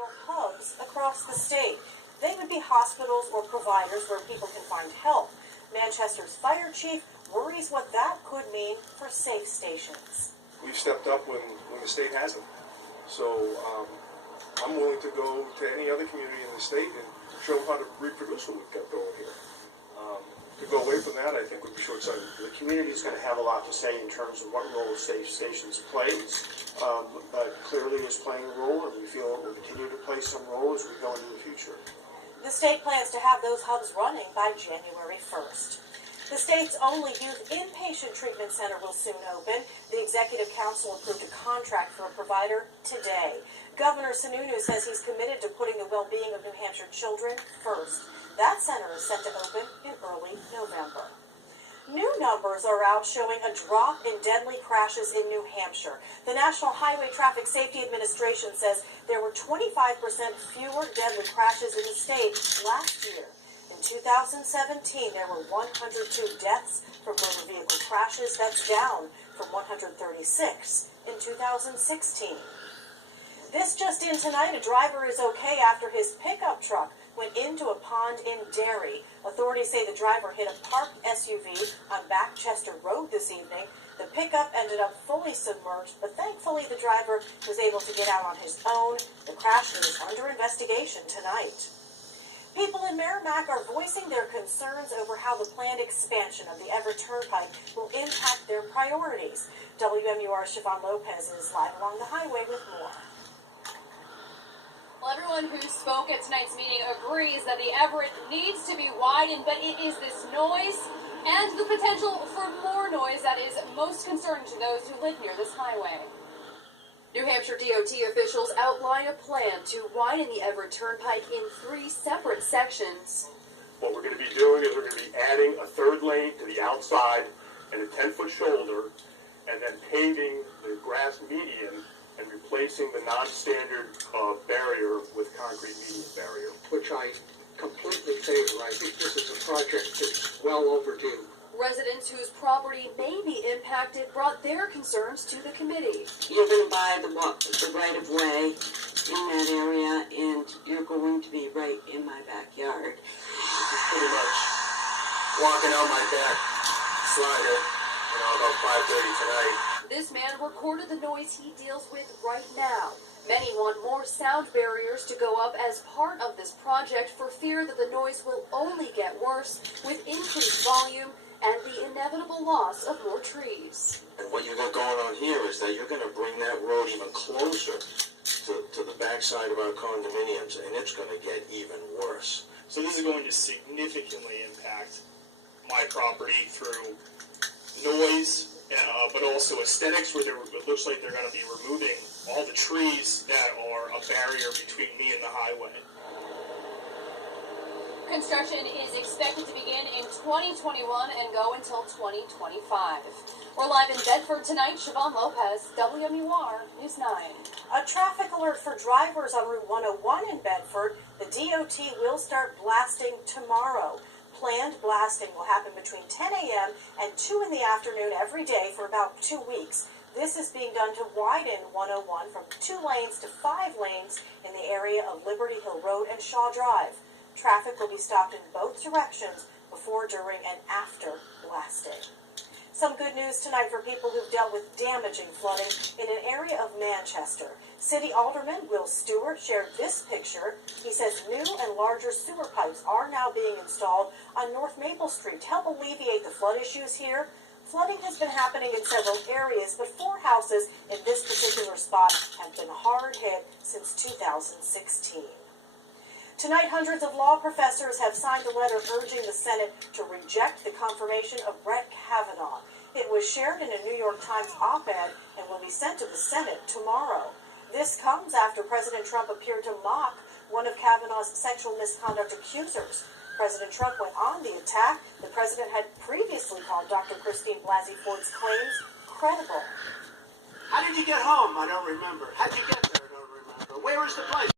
behavioral hubs across the state. They would be hospitals or providers where people can find help. Manchester's fire chief worries what that could mean for safe stations. We've stepped up when the state hasn't. So I'm willing to go to any other community in the state and show them how to reproduce what we've got going here. To go away from that, I think would be short-sighted. The community is going to have a lot to say in terms of what role safe stations plays, but clearly is playing a role, and we feel it will continue to play some role as we go into the future. The state plans to have those hubs running by January 1st. The state's only youth inpatient treatment center will soon open. The Executive Council approved a contract for a provider today. Governor Sununu says he's committed to putting the well-being of New Hampshire children first. That center is set to open in early November. New numbers are out showing a drop in deadly crashes in New Hampshire. The National Highway Traffic Safety Administration says there were 25% fewer deadly crashes in the state last year. In 2017, there were 102 deaths from motor vehicle crashes. That's down from 136 in 2016. This just in tonight, a driver is okay after his pickup truck went into a pond in Derry. Authorities say the driver hit a parked SUV on Backchester Road this evening. The pickup ended up fully submerged, but thankfully the driver was able to get out on his own. The crash is under investigation tonight. People in Merrimack are voicing their concerns over how the planned expansion of the Everett Turnpike will impact their priorities. WMUR's Siobhan Lopez is live along the highway with more. Well, everyone who spoke at tonight's meeting agrees that the Everett needs to be widened, but it is this noise and the potential for more noise that is most concerning to those who live near this highway. New Hampshire DOT officials outline a plan to widen the Everett Turnpike in 3 separate sections. What we're going to be doing is we're going to be adding a 3rd lane to the outside and a 10-foot shoulder, and then paving the grass median and replacing the non-standard barrier with concrete median barrier. Which I completely favor. I think this is a project that's well overdue. Residents whose property may be impacted brought their concerns to the committee. You're going to buy the right-of-way in that area, and you're going to be right in my backyard. Pretty much walking out my back slider, about 5:30 tonight. This man recorded the noise he deals with right now. Many want more sound barriers to go up as part of this project for fear that the noise will only get worse with increased volume and the inevitable loss of more trees. And what you got going on here is that you're going to bring that road even closer to the backside of our condominiums, and it's going to get even worse. So this is going to significantly impact my property through noise, but also aesthetics, where it looks like they're going to be removing all the trees that are a barrier between me and the highway. Construction is expected to begin in 2021 and go until 2025. We're live in Bedford tonight. Siobhan Lopez, WMUR News 9. A traffic alert for drivers on Route 101 in Bedford. The DOT will start blasting tomorrow. Planned blasting will happen between 10 a.m. and 2 in the afternoon every day for about 2 weeks. This is being done to widen 101 from 2 lanes to 5 lanes in the area of Liberty Hill Road and Shaw Drive. Traffic will be stopped in both directions before, during, and after blasting. Some good news tonight for people who've dealt with damaging flooding in an area of Manchester. City Alderman Will Stewart shared this picture. He says new and larger sewer pipes are now being installed on North Maple Street to help alleviate the flood issues here. Flooding has been happening in several areas, but 4 houses in this particular spot have been hard hit since 2016. Tonight, hundreds of law professors have signed a letter urging the Senate to reject the confirmation of Brett Kavanaugh. It was shared in a New York Times op-ed and will be sent to the Senate tomorrow. This comes after President Trump appeared to mock one of Kavanaugh's sexual misconduct accusers. President Trump went on the attack. The president had previously called Dr. Christine Blasey Ford's claims credible. How did you get home? I don't remember. How'd you get there? I don't remember. Where is the place?